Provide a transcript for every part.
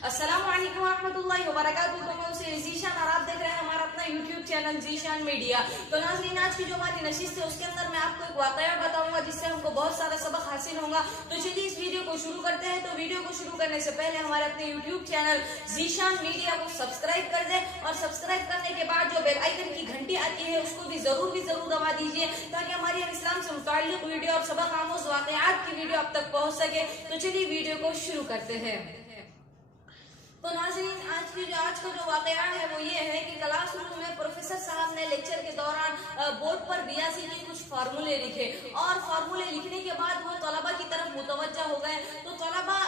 अस्सलाम वालेकुम रहमतुल्लाहि व बरकातहू। तो मैं उसे जीशान और आप देख रहे हैं हमारा अपना यूट्यूब चैनल जीशान मीडिया। तो नाज़रीन, आज की जो हमारी नशिस्त है उसके अंदर मैं आपको एक वाकया बताऊंगा जिससे हमको बहुत सारा सबक हासिल होगा। तो चलिए इस वीडियो को शुरू करते हैं। तो वीडियो को शुरू करने से पहले हमारे अपने यूट्यूब चैनल जीशान मीडिया को सब्सक्राइब कर दे और सब्सक्राइब करने के बाद जो बेल आइकन की घंटी आती है उसको भी जरूर दबा दीजिए ताकि हमारी इस्लाम से मुताल्लिक वीडियो और सबक आमोज वाकयात की वीडियो आप तक पहुंच सके। तो चलिए वीडियो को शुरू करते हैं। तो नाज़रीन, आज का जो वाकया है वो ये है कि क्लासरूम में प्रोफेसर साहब ने लेक्चर के दौरान बोर्ड पर रियाजी के कुछ फार्मूले लिखे और फार्मूले लिखने के बाद वो तलबा की तरफ मुतवज्जा हो गए। तो तलबा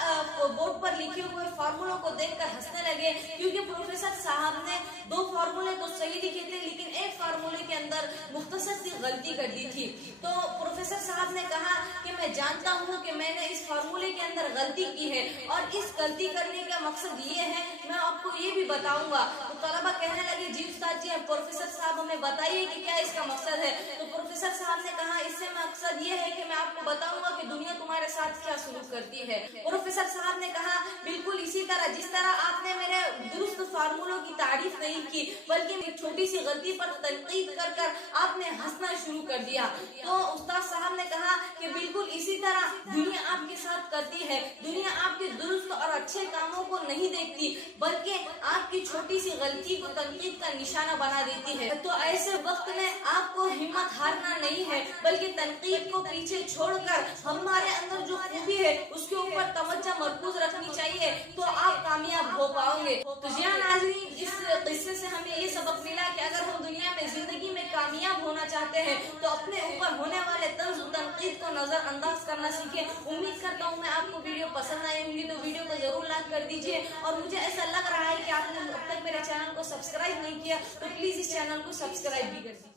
बोर्ड पर लिखे हुए फार्मूलों को देखकर हंसने लगे क्योंकि प्रोफेसर साहब ने दो फार्मूले तो सही लिखे थे लेकिन एक फार्मूले के अंदर मुख्तसर सी गलती कर दी थी। तो प्रोफेसर साहब ने कहा कि मैं जानता हूँ कि मैंने इस फार्मूले के अंदर गलती की है और इस गलती करने का मकसद ये है, मैं आपको ये भी बताऊंगा। तो तलबा कहने लगे, जी उस्ताद जी, प्रोफेसर साहब हमें बताइए कि क्या इसका मकसद है। तो प्रोफेसर साहब ने कहा, इससे मकसद ये है कि मैं आपको बताऊंगा कि दुनिया तुम्हारे साथ क्या सुलूक करती है। प्रोफेसर साहब ने कहा, बिल्कुल इसी तरह जिस तरह आपने मेरे दुरुस्त फार्मूलों की तारीफ नहीं की बल्कि एक छोटी सी गलती पर तनकीद कर आपने हंसना शुरू कर दिया। तो उस्ताद साहब ने कहा कि बिल्कुल इसी तरह दुनिया आपके साथ करती है। दुनिया आपके दुरुस्त और अच्छे कामों को नहीं देखती बल्कि आपकी छोटी सी गलती को तनकीद का निशाना बना देती है। तो ऐसे वक्त में आपको हिम्मत हारना नहीं है बल्कि तनकीद को पीछे छोड़कर हमारे अंदर जो खूबी है उसके ऊपर तवज्जो मरकूज रखनी चाहिए, तो आप कामयाब हो पाओगे। तो जी हाँ नाज़रीन, इस किस्से से हमें ये सबक मिला कि अगर हम दुनिया में जिंदगी में कामयाब होना चाहते हैं तो अपने ऊपर होने वाले तंज तनकीद को नजरअंदाज करना सीखें। उम्मीद करता हूँ मैं आपको वीडियो पसंद आई होंगी, तो वीडियो को जरूर लाइक कर दीजिए। और मुझे ऐसा लग रहा है कि आपने अब तक मेरे चैनल को सब्सक्राइब नहीं किया तो प्लीज इस चैनल को सब्सक्राइब भी कर दीजिए।